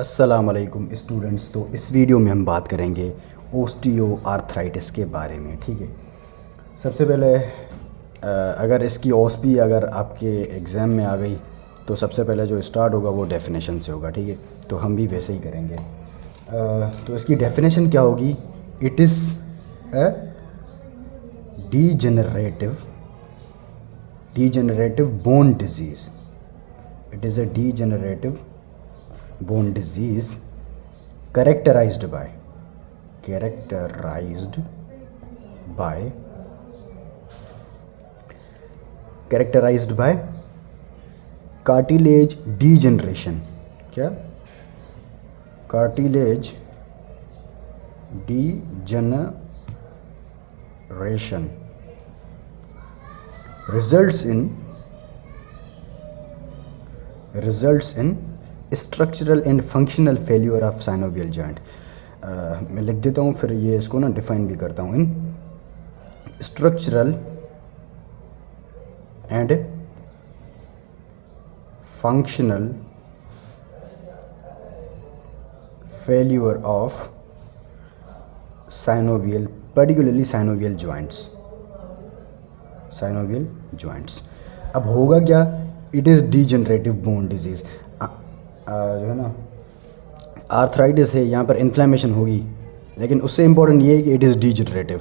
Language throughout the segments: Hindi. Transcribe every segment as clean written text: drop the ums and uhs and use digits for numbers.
अस्सलामुअलैकुम स्टूडेंट्स। तो इस वीडियो में हम बात करेंगे ओस्टियो आर्थराइटिस के बारे में। ठीक है, सबसे पहले अगर इसकी ओस्पी अगर आपके एग्ज़ाम में आ गई तो सबसे पहले जो स्टार्ट होगा वो डेफिनेशन से होगा। ठीक है, तो हम भी वैसे ही करेंगे। तो इसकी डेफिनेशन क्या होगी? It is a degenerative bone disease. It is a degenerative bone disease characterized by characterized by cartilage degeneration। क्या? cartilage degeneration results in structural and functional failure of synovial joint. मैं लिख देता हूँ, फिर ये इसको ना डिफाइन भी करता हूँ। इन structural and functional failure of synovial, particularly synovial joints. अब होगा क्या? It is degenerative bone disease. जो है ना, आर्थराइटिस है, यहाँ पर इन्फ्लेमेशन होगी, लेकिन उससे इम्पोर्टेंट ये है कि इट इज़ डीजनरेटिव।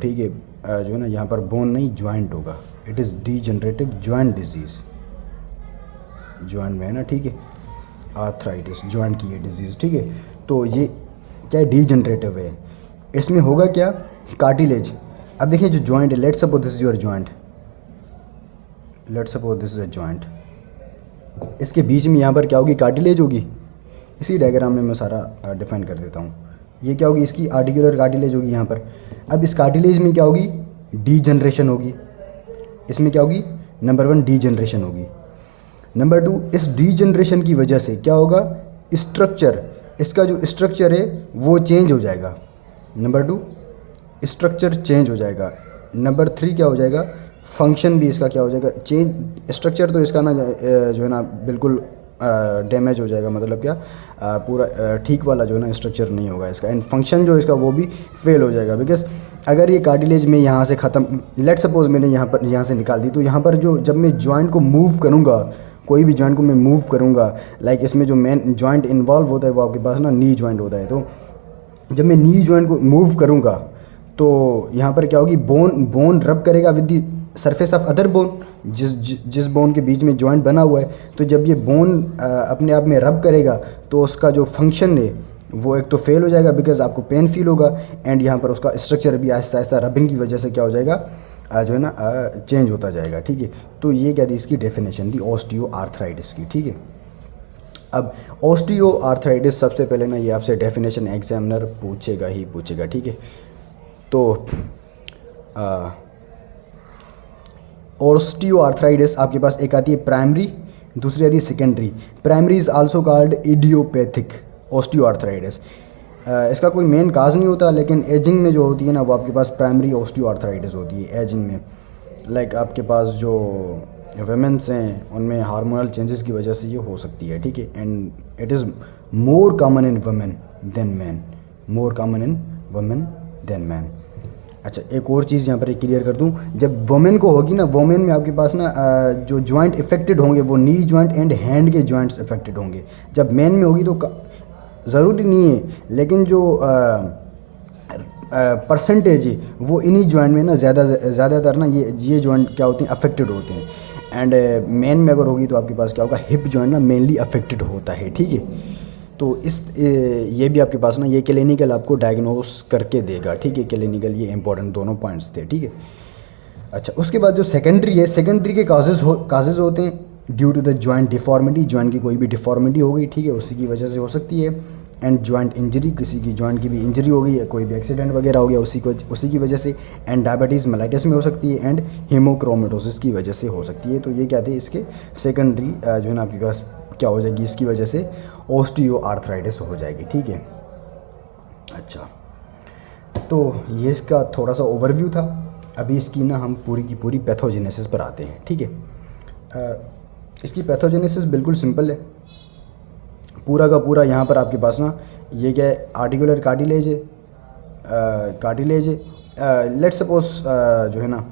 ठीक है, जो है ना, यहाँ पर बोन नहीं जॉइंट होगा। It is degenerative joint disease, joint में है ना। ठीक है, आर्थराइटिस जॉइंट की ये डिजीज़। ठीक है, तो ये क्या है? डीजनरेटिव है। इसमें होगा क्या? कार्टिलेज। अब देखिए जो जॉइंट है, let's suppose this is your joint, joint, इसके बीच में यहाँ पर क्या होगी? कार्टिलेज होगी। इसी डायग्राम में मैं सारा डिफाइन कर देता हूँ। ये क्या होगी? इसकी आर्टिकुलर कार्टिलेज होगी यहाँ पर। अब इस कार्टिलेज में क्या होगी? डीजनरेशन होगी। इसमें क्या होगी? नंबर 1 डीजनरेशन होगी। नंबर 2, इस डीजनरेशन की वजह से क्या होगा? स्ट्रक्चर, इसका जो स्ट्रक्चर है वो चेंज हो जाएगा। नंबर 2, स्ट्रक्चर चेंज हो जाएगा। नंबर 3 क्या हो जाएगा? फंक्शन भी इसका क्या हो जाएगा? चेंज। स्ट्रक्चर तो इसका ना जो है ना बिल्कुल डैमेज हो जाएगा, मतलब क्या पूरा ठीक वाला जो है ना स्ट्रक्चर नहीं होगा इसका। एंड फंक्शन जो इसका वो भी फेल हो जाएगा। बिकॉज अगर ये कार्टिलेज में यहाँ से ख़त्म, लेट सपोज मैंने यहाँ से निकाल दी, तो यहाँ पर जो जब मैं जॉइंट को मूव करूँगा, कोई भी जॉइंट को मैं मूव करूँगा, लाइक इसमें जो मेन जॉइंट इन्वॉल्व होता है वो आपके पास ना नी जॉइंट होता है। तो जब मैं नी जॉइंट को मूव करूँगा तो यहाँ पर क्या होगी? बोन रब करेगा with the surface of other bone, जिस बोन के बीच में जॉइंट बना हुआ है। तो जब ये बोन अपने आप में रब करेगा तो उसका जो फंक्शन है वो एक तो फेल हो जाएगा, बिकॉज आपको पेन फील होगा। एंड यहाँ पर उसका स्ट्रक्चर भी आहिस्ता आहिस्ता रबिंग की वजह से क्या हो जाएगा? जो है ना चेंज होता जाएगा। ठीक है, तो ये क्या थी? इसकी डेफिनेशन थी ओस्टियो आर्थराइटिस की। ठीक है, अब ओस्टियो आर्थराइटिस सबसे पहले ना ये आपसे डेफिनेशन एग्जामिनर पूछेगा ही पूछेगा। ठीक है, तो ओस्टियो आर्थराइटिस आपके पास एक आती है प्राइमरी, दूसरी आती है secondary. Primary is also called idiopathic osteo arthritis. इसका कोई मेन काज नहीं होता, लेकिन एजिंग में जो होती है ना वो आपके पास प्राइमरी ओस्टियो आर्थराइटिस होती है एजिंग में। लाइक आपके पास जो वेमेंस हैं उनमें हार्मोनल चेंजेस की वजह से ये हो सकती है। ठीक है, and it is more common in women than man. अच्छा, एक और चीज़ यहाँ पर क्लियर कर दूँ, जब वुमेन को होगी ना, वुमेन में आपके पास ना जो जॉइंट इफेक्टेड होंगे वो नी जॉइंट एंड हैंड के जॉइंट्स इफेक्टेड होंगे। जब मैन में होगी तो ज़रूरी नहीं है, लेकिन जो परसेंटेज है वो इन्हीं जॉइंट में ना ज़्यादातर ना ये जॉइंट क्या होते हैं? अफेक्टेड होते हैं। एंड मेन में अगर होगी तो आपके पास क्या होगा? हिप जॉइंट ना मेनली अफेक्टेड होता है। ठीक है, तो ये भी आपके पास ना ये क्लिनिकल आपको डायग्नोस करके देगा। ठीक है, क्लिनिकल ये इंपॉर्टेंट दोनों पॉइंट्स थे। ठीक है, अच्छा, उसके बाद जो सेकेंडरी है, सेकेंडरी के काजेज़ होते हैं due to the joint deformity. Joint की कोई भी डिफॉर्मिटी हो गई, ठीक है, उसी की वजह से हो सकती है। एंड जॉइंट इंजरी, किसी की जॉइंट की भी इंजरी हो गई है, कोई भी एक्सीडेंट वगैरह हो गया उसी की वजह से। एंड डायबिटीज़ मेलाइटिस में हो सकती है, एंड हीमोक्रोमेटोसिस की वजह से हो सकती है। तो ये क्या थे? इसके सेकेंडरी जो है ना आपके पास क्या हो जाएगी? इसकी वजह से ओस्टियो आर्थराइटिस हो जाएगी। ठीक है, अच्छा, तो ये इसका थोड़ा सा ओवरव्यू था। अभी इसकी ना हम पूरी की पूरी पैथोजेनेसिस पर आते हैं। ठीक है, इसकी पैथोजेनेसिस बिल्कुल सिंपल है। पूरा का पूरा यहाँ पर आपके पास ना ये क्या है, आर्टिकुलर कार्टिलेज है, कार्टिलेज है। लेट्स सपोज जो है ना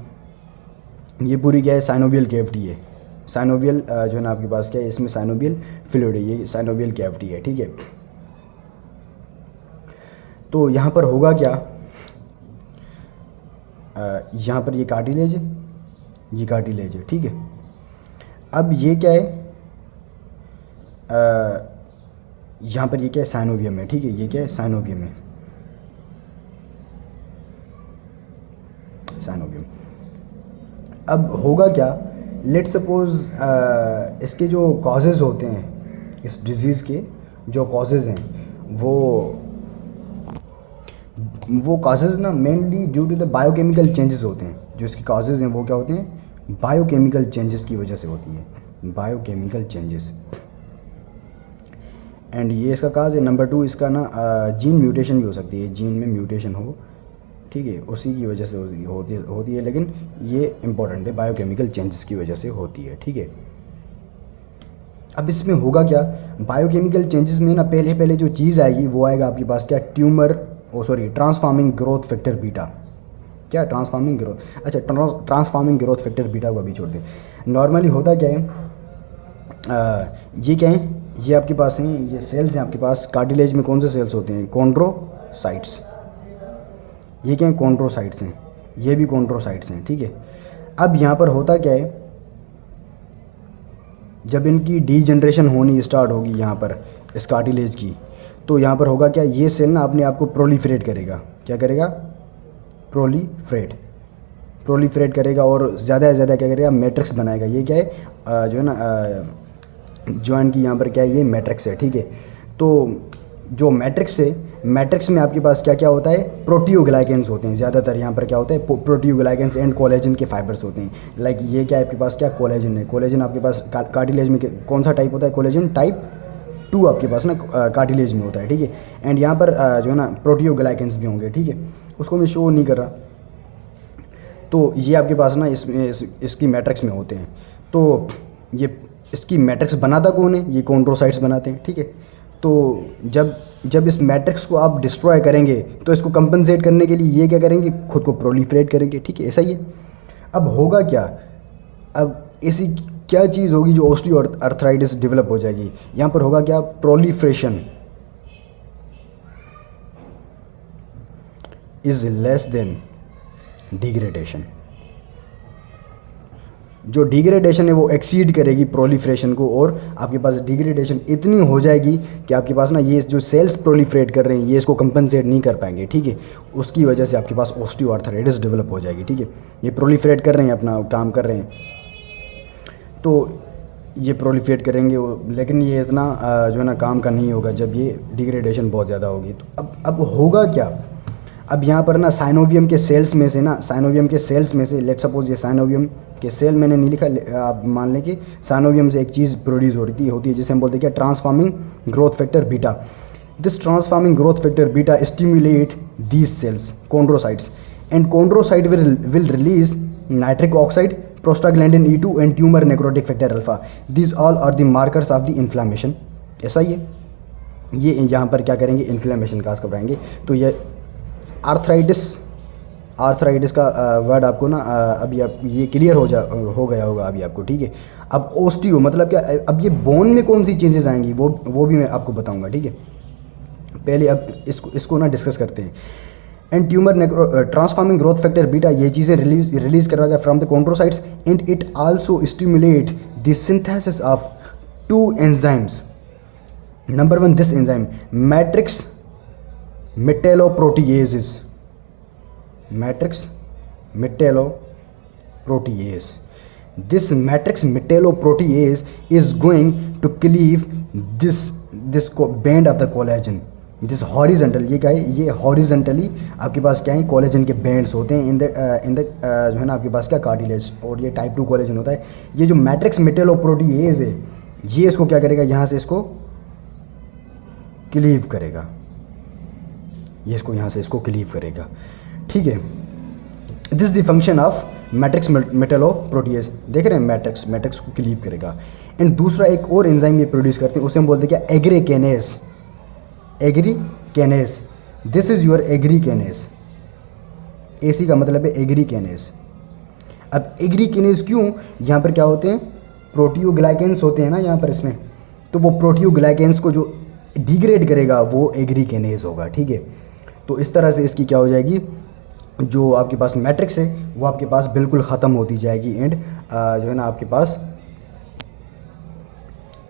ये पूरी क्या है, साइनोवियल कैविटी है। साइनोवियल जो है ना आपके पास क्या है, इसमें साइनोवियल फ्लूइड है, ये साइनोवियल कैविटी है, ठीक है। तो यहाँ पर होगा क्या, यहाँ पर ये कार्टिलेज है, ये कार्टिलेज है, ठीक है। अब ये क्या है, यहाँ पर ये क्या है, साइनोवियम है, ठीक है। ये क्या है, साइनोवियम है, साइनोवियम। अब होगा क्या, लेट सपोज इसके जो कॉजेज़ होते हैं, इस डिज़ीज़ के जो कॉजेज़ हैं वो कॉजेज़ ना mainly due to the biochemical changes होते हैं। जो इसके कॉजेज़ हैं वो क्या होते हैं, बायोकेमिकल चेंजेस की वजह से होती है, बायोकेमिकल चेंजेस। एंड ये इसका काज है। नंबर 2 इसका ना जीन म्यूटेशन भी हो सकती है, जीन में म्यूटेशन हो, ठीक है, उसी की वजह से होती है, लेकिन ये इंपॉर्टेंट है, बायोकेमिकल चेंजेस की वजह से होती है, ठीक है। अब इसमें होगा क्या, बायोकेमिकल चेंजेस में ना पहले पहले जो चीज़ आएगी वो आएगा आपके पास क्या, ट्रांसफार्मिंग ग्रोथ फैक्टर बीटा। क्या, ट्रांसफार्मिंग ग्रोथ, अच्छा ट्रांसफार्मिंग ग्रोथ फैक्टर बीटा को अभी छोड़ दें। नॉर्मली होता क्या है, ये क्या है, ये आपके पास हैं, ये सेल्स हैं आपके पास। कार्टिलेज में कौन से सेल्स होते हैं, कॉन्ड्रोसाइट्स। ये क्या है, कॉन्ड्रोसाइट्स हैं, ये भी कॉन्ड्रोसाइट्स हैं, ठीक है। अब यहाँ पर होता क्या है, जब इनकी डीजनरेशन होनी स्टार्ट होगी यहाँ पर इस कार्टिलेज की, तो यहाँ पर होगा क्या, ये सेल ना अपने आप को प्रोलिफरेट करेगा। क्या करेगा, प्रोलिफरेट करेगा और ज़्यादा से ज़्यादा क्या करेगा, मैट्रिक्स बनाएगा। ये क्या है, जो है ना जॉइंट की यहाँ पर क्या है, ये मैट्रिक्स है, ठीक है। तो जो मैट्रिक्स है, मैट्रिक्स में आपके पास क्या क्या होता है, प्रोटियोग्लाइकेंस होते हैं ज़्यादातर। यहाँ पर क्या होता है, प्रोटियोग्लाइकेंस एंड कोलेजन के फाइबर्स होते हैं। लाइक ये क्या है आपके पास, क्या कोलेजन है। कोलेजन आपके पास कार्टिलेज में कौन सा टाइप होता है, कोलेजन टाइप 2 आपके पास ना कार्टिलेज में होता है, ठीक है। एंड यहाँ पर जो है ना प्रोटियोग्लाइकेंस भी होंगे, ठीक है, उसको मैं शो नहीं कर रहा। तो ये आपके पास ना इसकी मैट्रिक्स में होते हैं। तो ये इसकी मैट्रिक्स बनाता कौन है, ये कॉन्ड्रोसाइट्स बनाते हैं, ठीक है। तो जब इस मैट्रिक्स को आप डिस्ट्रॉय करेंगे तो इसको कंपनसेट करने के लिए ये क्या करेंगे, खुद को प्रोलिफरेट करेंगे, ठीक है, ऐसा ही है। अब होगा क्या, अब ऐसी क्या चीज़ होगी जो ऑस्टियोआर्थराइटिस डेवलप हो जाएगी। यहाँ पर होगा क्या, proliferation is less than degradation. जो डिग्रेडेशन है वो एक्सीड करेगी प्रोलिफ्रेशन को, और आपके पास डिग्रेडेशन इतनी हो जाएगी कि आपके पास ना ये जो सेल्स प्रोलिफरेट कर रहे हैं ये इसको कंपनसेट नहीं कर पाएंगे, ठीक है। उसकी वजह से आपके पास ऑस्टियोआर्थराइटिस डेवलप हो जाएगी, ठीक है। ये प्रोलिफरेट कर रहे हैं, अपना काम कर रहे हैं, तो ये प्रोलिफरेट करेंगे, लेकिन ये इतना जो है ना काम का नहीं होगा जब ये डिग्रेडेशन बहुत ज़्यादा होगी। तो अब होगा क्या, अब यहाँ पर ना साइनोवियम के सेल्स में से लेट सपोज ये साइनोवियम के सेल मैंने नहीं लिखा, आप मान लें कि साइनोवियम से एक चीज़ प्रोड्यूस होती है जिसे हम बोलते हैं क्या, transforming growth factor beta. This transforming growth factor beta stimulate these cells, chondrocytes, and chondrocyte will release nitric oxide, prostaglandin E2 and tumour necrotic factor alpha. These all are the markers of the inflammation. ऐसा ही है, ये यहाँ पर क्या करेंगे, इन्फ्लामेशन काज कराएंगे। तो ये आर्थराइटिस का वर्ड आपको ना अभी आप ये क्लियर हो गया होगा अभी आपको, ठीक है। अब ओस्टियो मतलब क्या, अब ये बोन में कौन सी चेंजेस आएंगी वो भी मैं आपको बताऊंगा, ठीक है। पहले अब इसको ना डिस्कस करते हैं। And tumour transforming growth factor beta ये चीज़ें रिलीज करवाएगा from the chondrocytes, and it also stimulate the synthesis of 2 enzymes. Number 1 this enzyme matrix metalloproteases, this matrix metalloprotease is going to cleave this band of the collagen, this horizontal, ये क्या है, ये हॉरिजेंटली आपके पास क्या है, कोलेजन के बैंड्स होते हैं इन द जो है ना आपके पास क्या, कार्टिलेज, और ये टाइप 2 कोलेजन होता है। ये जो मैट्रिक्स मेटेलोप्रोटीएज है ये इसको क्या करेगा, यहाँ से इसको क्लीव करेगा, ये इसको यहाँ से इसको क्लीव करेगा, ठीक है। This the function of matrix metalloproteinase, देख रहे हैं, मैट्रिक्स को क्लीव करेगा। एंड दूसरा एक और एंजाइम ये प्रोड्यूस करते हैं, उसे हम बोलते हैं क्या, एग्रीकेनेस। एग्रीकेनेस, दिस इज़ योर एग्रीकेनेस। एसी का मतलब है एग्रीकेनेस। अब एग्रीकेनेस क्यों, यहाँ पर क्या होते हैं, प्रोटियोग्लाइकेंस होते हैं ना यहाँ पर इसमें, तो वो प्रोटियोग्लाइकेंस को जो डिग्रेड करेगा वो एग्रीकेनेस होगा, ठीक है। तो इस तरह से इसकी क्या हो जाएगी, जो आपके पास मैट्रिक्स है वो आपके पास बिल्कुल ख़त्म होती जाएगी एंड जो है ना आपके पास,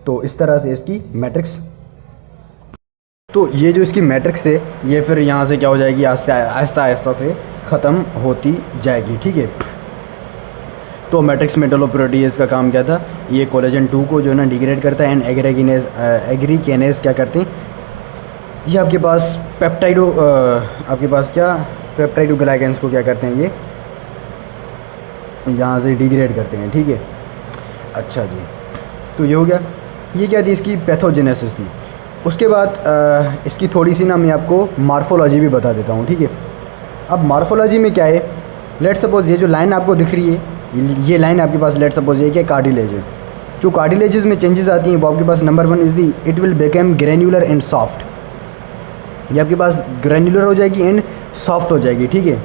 तो इस तरह से इसकी मैट्रिक्स, तो ये जो इसकी मैट्रिक्स है ये फिर यहाँ से क्या हो जाएगी, आहिस्ता आहिस्ता से ख़त्म होती जाएगी, ठीक है। तो मैट्रिक्स मेटालोप्रोटीज का काम क्या था, ये कोलेजन 2 को जो है ना डिग्रेड करता है एंड एग्रीकेनेस क्या करते हैं, ये आपके पास पेप्टाइडो आपके पास क्या, पेप्टाइडोग्लाइकेंस को क्या करते हैं, ये यहाँ से डिग्रेड करते हैं, ठीक है। अच्छा जी, तो ये हो गया, ये क्या थी, इसकी पैथोजेनेसिस थी। उसके बाद इसकी थोड़ी सी ना मैं आपको मार्फोलॉजी भी बता देता हूँ, ठीक है। अब मार्फोलॉजी में क्या है, लेट सपोज ये जो लाइन आपको दिख रही है, ये लाइन आपके पास लेट सपोज ये क्या, कार्टिलेज है। जो कार्टिलेजेस में चेंजेस आती हैं वो आपके पास number 1 is the, it will become granular and soft. ये आपके पास ग्रेन्युलर हो जाएगी एंड सॉफ्ट हो जाएगी, ठीक है।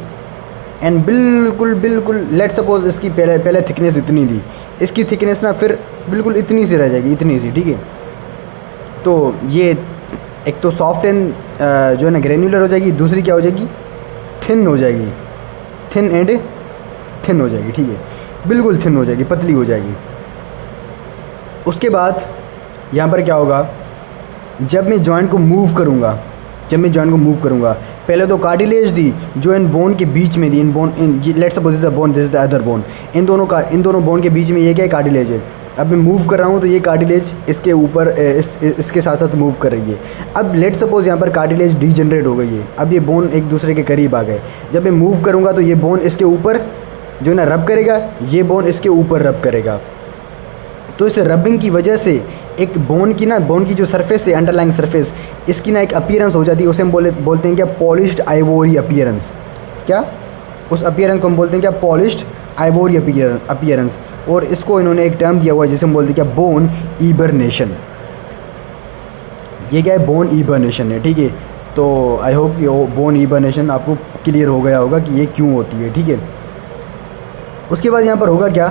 एंड बिल्कुल लेट सपोज इसकी पहले थिकनेस इतनी थी, इसकी थिकनेस ना फिर बिल्कुल इतनी सी रह जाएगी, इतनी सी, ठीक है। तो ये एक तो सॉफ्ट एंड जो है ना ग्रेन्युलर हो जाएगी, दूसरी क्या हो जाएगी, थिन हो जाएगी, थिन एंड थिन हो जाएगी, ठीक है, बिल्कुल थिन हो जाएगी, पतली हो जाएगी। उसके बाद यहाँ पर क्या होगा, जब मैं जॉइंट को मूव करूँगा, पहले तो कार्टिलेज थी जो इन बोन के बीच में थी, in bone, in let's suppose this is a bone, this is the other bone, इन दोनों बोन के बीच में ये क्या है, कार्टिलेज है। अब मैं मूव कर रहा हूँ तो ये कार्टिलेज इसके ऊपर इसके साथ साथ मूव कर रही है। अब लेट सपोज यहाँ पर कार्टिलेज डीजनरेट हो गई है, अब ये बोन एक दूसरे के करीब आ गए, जब मैं मूव करूँगा तो ये बोन इसके ऊपर जो है ना रब करेगा, ये बोन इसके ऊपर रब करेगा। तो इस रबिंग की वजह से एक बोन की जो सरफेस है, अंडरलाइंग सरफेस, इसकी ना एक अपीयरेंस हो जाती है, उसे हम बोलते हैं क्या, पॉलिश्ड आइवोरी अपीयरेंस। क्या, उस अपीयरेंस को हम बोलते हैं क्या, पॉलिश्ड आइवोरी अपीयरेंस। और इसको इन्होंने एक टर्म दिया हुआ है जिसे हम बोलते हैं क्या, बोन ईबरनेशन। ये क्या है, बोन ईबरनेशन है, ठीक है। तो आई होप ये बोन ईबरनेशन आपको क्लियर हो गया होगा कि ये क्यों होती है, ठीक है। उसके बाद यहाँ पर होगा क्या,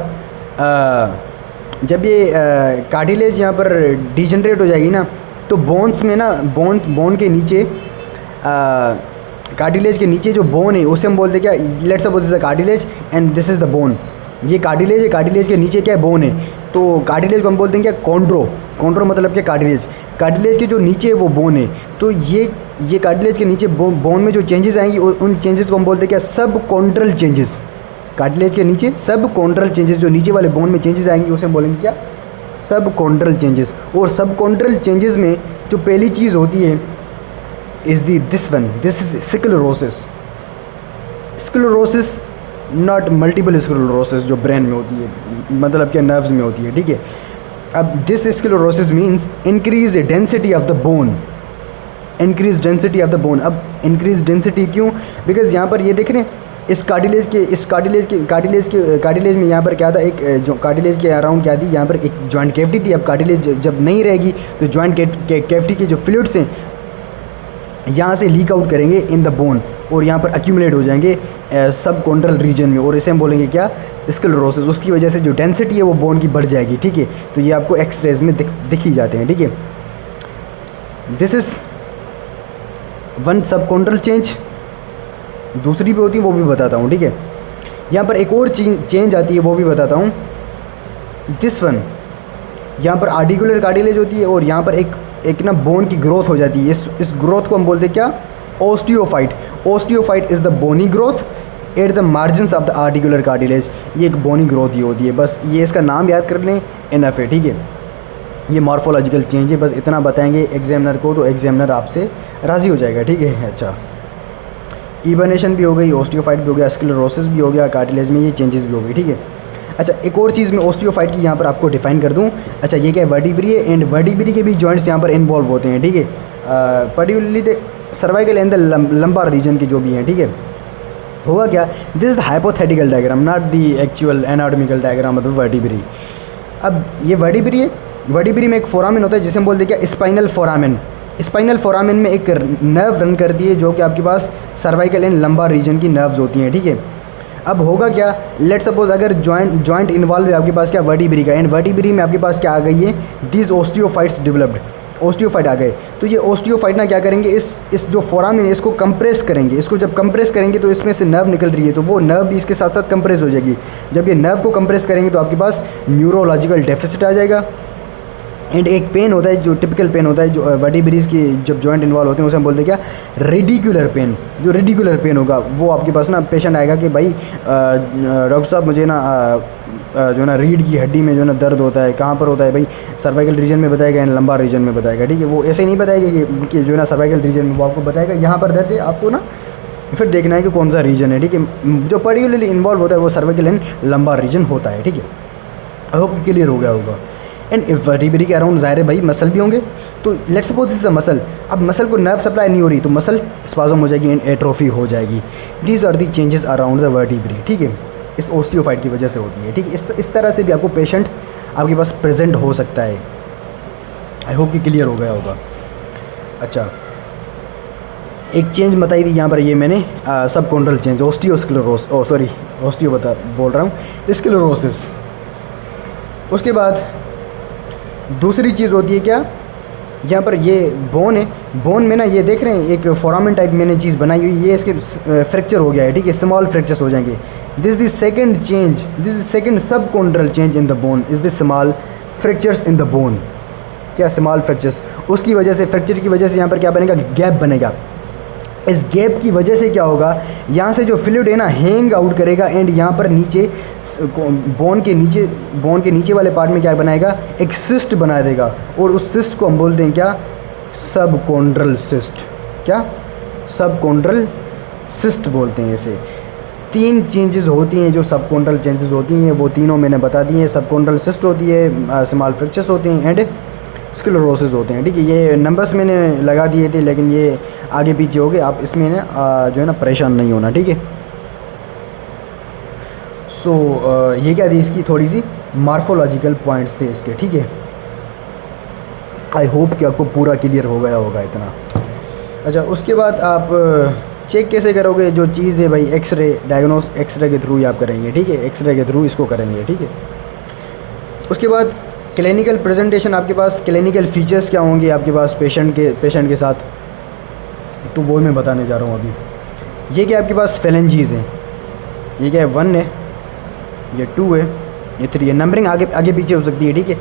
जब ये कार्टिलेज यहाँ पर डिजनरेट हो जाएगी ना, तो बोन्स में ना बोन के नीचे कार्टिलेज के नीचे जो बोन है उसे हम बोलते हैं क्या, let's suppose this is the cartilage and this is the bone. ये कार्टिलेज है, कार्टिलेज के नीचे क्या है, बोन है। तो कार्टिलेज को हम बोलते हैं क्या, कॉन्ड्रो मतलब क्या, कार्टिलेज के जो नीचे है वो बोन है। तो ये कार्टिलेज के नीचे बोन में जो चेंजेस आएंगी उन चेंजेस को हम बोलते हैं क्या, सब कॉन्ड्रल चेंजेस। कार्टिलेज के नीचे सब कॉन्ड्रल चेंजेस, जो नीचे वाले बोन में चेंजेस आएंगी उसे हम बोलेंगे क्या, सब कॉन्ड्रल चेंजेस। और सब कॉन्ड्रल चेंजेस में जो पहली चीज़ होती है is this is sclerosis. Sclerosis not multiple sclerosis जो ब्रेन में होती है, मतलब क्या, नर्व्स में होती है, ठीक है। अब this sclerosis means increase density of the bone, increase density of the bone. अब इंक्रीज डेंसिटी क्यों, बिकॉज यहाँ पर ये देख रहे हैं इस कार्टिलेज में यहाँ पर क्या था, एक जो कार्टिलेज के अराउंड क्या थी, यहाँ पर एक जॉइंट कैविटी थी। अब कार्टिलेज जब नहीं रहेगी तो जॉइंट कैविटी के जो फ्लूइड्स हैं यहाँ से लीक आउट करेंगे इन द बोन और यहाँ पर एक्यूमुलेट हो जाएंगे सब कॉन्ड्रल रीजन में, और इसे हम बोलेंगे क्या, स्क्लेरोसिस। उसकी वजह से जो डेंसिटी है वो बोन की बढ़ जाएगी, ठीक है। तो ये आपको एक्सरेज में दिख ही जाते हैं, ठीक है। दिस इज़ वन सब कॉन्ड्रल चेंज। दूसरी भी होती है वो भी बताता हूँ, ठीक है। यहाँ पर एक और चेंज आती है वो भी बताता हूँ। दिस वन, यहाँ पर आर्टिकुलर कार्टिलेज होती है और यहाँ पर एक ना बोन की ग्रोथ हो जाती है। इस ग्रोथ को हम बोलते हैं क्या, osteophyte. Osteophyte is the bony growth at the margins of the articular cartilage. ये एक बोनी ग्रोथ ही होती है, बस ये इसका नाम याद कर लें, इनफ है, ठीक है। ये मॉर्फोलॉजिकल चेंज है, बस इतना बताएंगे एग्जामिनर को तो एग्जामिनर आपसे राज़ी हो जाएगा, ठीक है। अच्छा, इबर्नेशन भी हो गई, ओस्टियोफाइट भी हो गया, स्क्लेरोसिस भी हो गया, कार्टिलेज में ये चेंजेस भी हो गई, ठीक है। अच्छा, एक और चीज़ मैं ओस्टियोफाइट की यहाँ पर आपको डिफाइन कर दूँ। अच्छा, ये क्या है, वर्टिब्री है एंड वर्टिब्री के भी जॉइंट्स यहाँ पर इन्वॉल्व होते हैं, ठीक है। Particularly the cervical and the lumbar region के जो भी हैं, ठीक है। होगा क्या, this is the hypothetical diagram, not the actual anatomical diagram of the vertebrae. अब ये वर्टिब्री है, वर्टिब्री में एक फोरामेन होता है जिसे हम बोलते हैं क्या, स्पाइनल फोरामेन। स्पाइनल फोरामेन में एक नर्व रन करती है जो कि आपके पास सर्वाइकल एंड लंबार रीजन की नर्व्स होती हैं, ठीक है। अब होगा क्या, लेट सपोज अगर जॉइंट इन्वॉल्व है आपके पास क्या, वर्टिब्री का, एंड वर्टिब्री में आपके पास क्या आ गई है, दिस ओस्टियोफाइट्स डेवलप्ड, ओस्टियोफाइट आ गए। तो ये ओस्टियोफाइट ना क्या करेंगे, इस जो फोरामेन है इसको कंप्रेस करेंगे। इसको जब कंप्रेस करेंगे तो इसमें से नर्व निकल रही है, तो वो नर्व भी इसके साथ साथ कंप्रेस हो जाएगी। जब ये नर्व को कंप्रेस करेंगे तो आपके पास न्यूरोलॉजिकल डेफिसिट आ जाएगा। एंड एक पेन होता है जो टिपिकल पेन होता है जो वर्टिब्रीज की जब जॉइंट इन्वॉल्व होते हैं उसे हम बोलते हैं क्या, रेडिकुलर पेन। जो रेडिकुलर पेन होगा वो आपके पास ना पेशेंट आएगा कि भाई डॉक्टर साहब मुझे ना जो ना रीढ़ की हड्डी में जो ना दर्द होता है, कहाँ पर होता है भाई, सर्वाइकल रीजन में बताएगा एंड लंबार रीजन में बताएगा, ठीक है। वो ऐसे नहीं बताएगा कि जो ना सर्वाइकल रीजन में, वो आपको बताएगा यहाँ पर दर्द है, आपको ना फिर देखना है कि कौन सा रीजन है, ठीक है। जो पर्टिकुलरली इन्वॉल्व होता है वो सर्वाइकल एंड लंबार रीजन होता है, ठीक है। आई होप क्लियर हो गया होगा। एंड इफ वर्टिब्री के अराउंड ज़ाहिर है भाई मसल भी होंगे, तो let's suppose this is the muscle. अब मसल को नर्व सप्लाई नहीं हो रही तो मसल स्पाज़म हो जाएगी एंड एट्रोफी हो जाएगी। These are the changes around the vertebrae, ठीक है। इस ओस्टियोफाइट की वजह से होती है, ठीक है। इस तरह से भी आपको पेशेंट आपके पास प्रेजेंट हो सकता है। आई होप कि क्लियर हो गया होगा। अच्छा, एक चेंज बताई थी यहाँ पर, ये मैंने सब कॉन्ड्रल चेंज, ओस्टियोस्क्लेरोस, सॉरी ओस्टियो बोल रहा हूँ, स्क्लेरोसिस। उसके बाद दूसरी चीज़ होती है क्या, यहाँ पर ये बोन है, बोन में ना ये देख रहे हैं एक फोरामेन टाइप मैंने चीज़ बनाई हुई, ये इसके फ्रैक्चर हो गया है, ठीक है, स्मॉल फ्रैक्चर्स हो जाएंगे। This the second change, this is second subchondral change in the bone is the small fractures in the bone. क्या, स्मॉल फ्रैक्चर्स, उसकी वजह से, फ्रैक्चर की वजह से यहाँ पर क्या बनेगा, गैप बनेगा। इस गैप की वजह से क्या होगा, यहाँ से जो फ्लूइड है ना हैंग आउट करेगा एंड यहाँ पर नीचे बोन के नीचे वाले पार्ट में क्या बनाएगा, एक सिस्ट बना देगा, और उस सिस्ट को हम बोलते हैं क्या, सब कॉन्ड्रल सिस्ट। क्या, सब कॉन्ड्रल सिस्ट बोलते हैं इसे। 3 चेंजेस होती हैं जो सब कॉन्ड्रल चेंजेस होती हैं, वो तीनों मैंने बता दी हैं। सब कॉन्ड्रल सिस्ट होती है, स्मॉल फ्रैक्चर्स होते हैं एंड स्क्लेरोसिस होते हैं, ठीक है। ये नंबर्स मैंने लगा दिए थे लेकिन ये आगे पीछे हो गए, आप इसमें ना जो है ना परेशान नहीं होना, ठीक है। सो ये क्या थी, इसकी थोड़ी सी मार्फोलॉजिकल पॉइंट्स थे इसके, ठीक है। आई होप कि आपको पूरा क्लियर हो गया होगा इतना। अच्छा, उसके बाद आप चेक कैसे करोगे जो चीज़ है भाई, एक्सरे डायग्नोस एक्सरे के थ्रू ही आप करेंगे, ठीक है, एक्सरे के थ्रू इसको करेंगे, ठीक है। उसके बाद क्लिनिकल प्रेजेंटेशन, आपके पास क्लिनिकल फीचर्स क्या होंगे आपके पास पेशेंट के साथ, तो वो मैं बताने जा रहा हूँ अभी। ये क्या आपके पास फेलेंजीज हैं, ये क्या है, 1 है, ये 2 है, ये 3 है। नंबरिंग आगे पीछे हो सकती है, ठीक है।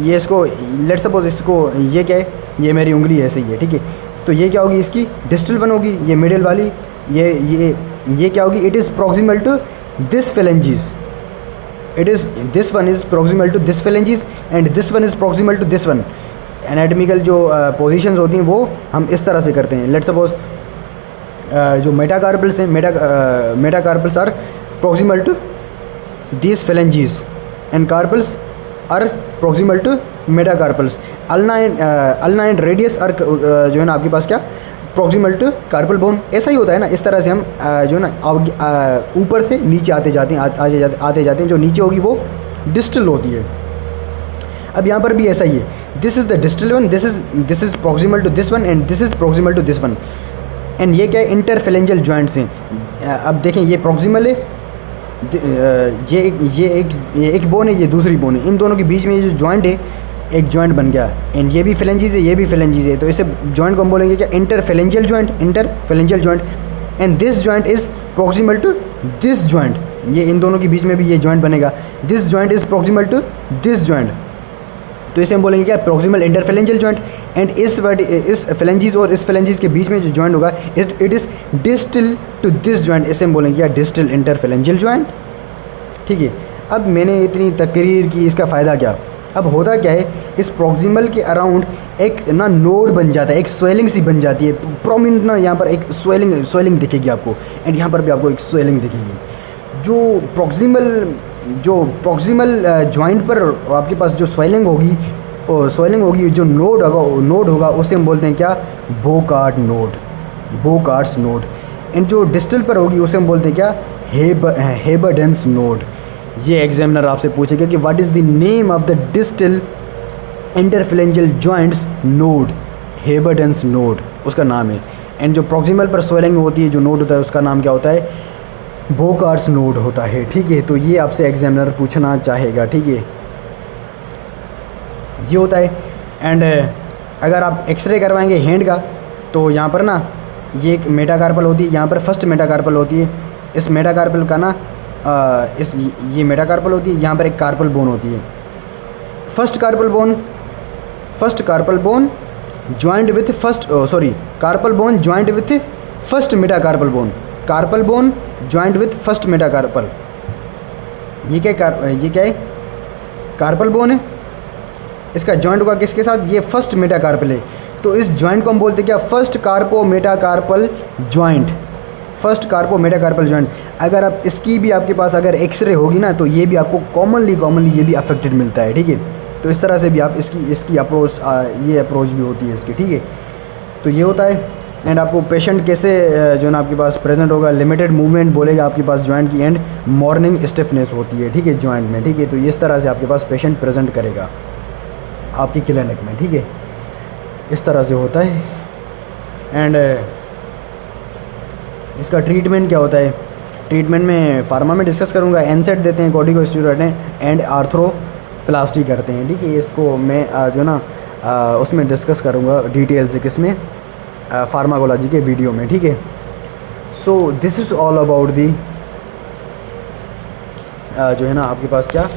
ये इसको लेट सपोज इसको, ये क्या है, ये मेरी उंगली ऐसे ही है, ठीक है। तो ये क्या होगी, इसकी डिस्टल 1 होगी, ये मिडिल वाली, ये क्या होगी, it is proximal to this phalanges, it is this one is proximal to this phalanges and this one is proximal to this one। Anatomical जो पोजीशंस होती हैं वो हम इस तरह से करते हैं। लेट सपोज जो मेटाकार्पल्स हैं, metacarpals are proximal to this phalanges and carpals are proximal to metacarpals. Ulna and radius are जो है ना आपके पास क्या, प्रॉक्सिमल टू कार्पल बोन। ऐसा ही होता है ना, इस तरह से हम जो है ना ऊपर से नीचे आते जाते हैं, जो नीचे होगी वो डिस्टल होती है। अब यहाँ पर भी ऐसा ही है, this is the distal one, this is proximal to this one and this is proximal to this one. And ये क्या है, इंटरफेलेंजल जॉइंट्स हैं। अब देखें, ये प्रॉक्सिमल है, ये एक बोन है, ये दूसरी बोन है, इन दोनों के बीच में ये जो जॉइंट है एक जॉइंट बन गया, एंड ये भी फेलेंजीज है, ये भी फेलेंजीज है, तो इसे जॉइंट को हम बोलेंगे क्या, interphalangeal joint. And this joint is proximal to this joint, ये इन दोनों के बीच में भी ये जॉइंट बनेगा, this joint is proximal to this joint, तो इसे हम बोलेंगे क्या, प्रॉक्सिमल इंटरफेलेंजियल जॉइंट। एंड इस फेलेंजीज और इस फेलेंजीज के बीच में जो जॉइंट होगा, it is distal to this joint, इसे हम बोलेंगे क्या, डिस्टल इंटरफेलेंजियल जॉइंट, ठीक है। अब मैंने इतनी तकरीर की, इसका फ़ायदा क्या, अब होता क्या है, इस प्रॉक्सिमल के अराउंड एक ना नोड बन जाता है, एक स्वेलिंग सी बन जाती है, प्रोमिनेंट ना, यहाँ पर एक स्वेलिंग दिखेगी आपको, एंड यहाँ पर भी आपको एक स्वेलिंग दिखेगी। जो प्रॉक्सिमल जॉइंट पर आपके पास जो स्वेलिंग होगी, जो नोड होगा उसे हम बोलते हैं क्या, बोकार्ड्स नोड। एंड जो डिस्टल पर होगी उसे हम बोलते हैं क्या, हेबर्डेंस नोड। ये एग्जामिनर आपसे पूछेगा कि what is the name of the distal interferential joints node, Heberden's node उसका नाम है। एंड जो प्रॉक्सिमल पर स्वेलिंग होती है, जो नोड होता है उसका नाम क्या होता है, बोकार्ड्स नोड होता है। ठीक है, तो ये आपसे एग्जामिनर पूछना चाहेगा। ठीक है, ये होता है। एंड अगर आप एक्सरे करवाएंगे हैंड का, तो यहाँ पर ना ये एक मेटाकार्पल होती है, यहाँ पर फर्स्ट मेटाकार्पल होती है। इस मेटाकार्पल का ना ये मेटाकार्पल होती है, यहाँ पर एक कार्पल बोन होती है। First carpal bone joint with carpal bone joint with first metacarpal bone, carpal bone joint with first metacarpal. ये क्या है, कार्पल बोन है, इसका जॉइंट होगा किसके साथ, ये फर्स्ट मेटाकार्पल है। तो इस जॉइंट को हम बोलते हैं क्या, first carpo metacarpal joint, first carpo metacarpal joint. अगर आप इसकी भी आपके पास अगर एक्सरे होगी ना, तो ये भी आपको कॉमनली ये भी अफेक्टेड मिलता है। ठीक है, तो इस तरह से भी आप इसकी अप्रोच ये अप्रोच भी होती है इसकी। ठीक है, तो ये होता है। एंड आपको पेशेंट कैसे जो ना आपके पास प्रेजेंट होगा, लिमिटेड मूवमेंट बोलेगा आपके पास जॉइंट की, एंड मॉर्निंग स्टिफनेस होती है। ठीक है, जॉइंट में। ठीक है, तो इस तरह से आपके पास पेशेंट प्रेजेंट करेगा आपकी क्लिनिक में। ठीक है, इस तरह से होता है। एंड इसका ट्रीटमेंट क्या होता है, ट्रीटमेंट में फार्मा में डिस्कस करूँगा। एनसेड देते हैं, कॉर्टिकोस्टेरॉइड हैं, एंड आर्थ्रोप्लास्टी करते हैं। ठीक है, इसको मैं जो ना उसमें डिस्कस करूँगा डिटेल से, किसमें, फार्माकोलॉजी के वीडियो में। ठीक है, so this is all about the जो है ना आपके पास क्या,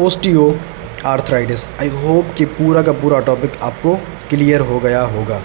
ओस्टियो आर्थराइटिस। आई होप कि पूरा का पूरा टॉपिक आपको क्लियर हो गया होगा।